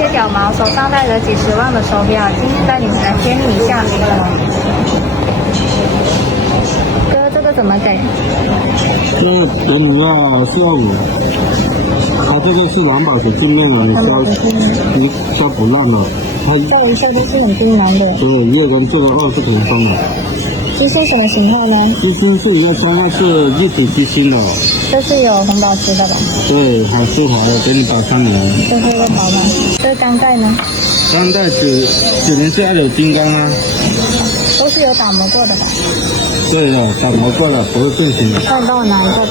些屌毛，手上戴着几十万的手表，今天带你们来贴你一下。哥，这个怎么给？这个给你要45，这个是蓝宝石镜面的，你烧不烂了。它照一下都是很冰蓝的。对，月跟这个2是同方的。这是什么型号呢？机芯是一个双号，是一体机芯的。这是有红宝石的吧？对，还有舒华的，给你保3年。这是个宝宝。这钢带呢？钢带90是要有金刚啊。都是有打磨过的吧？对的，打磨过的，不是正品的。看到哪一个？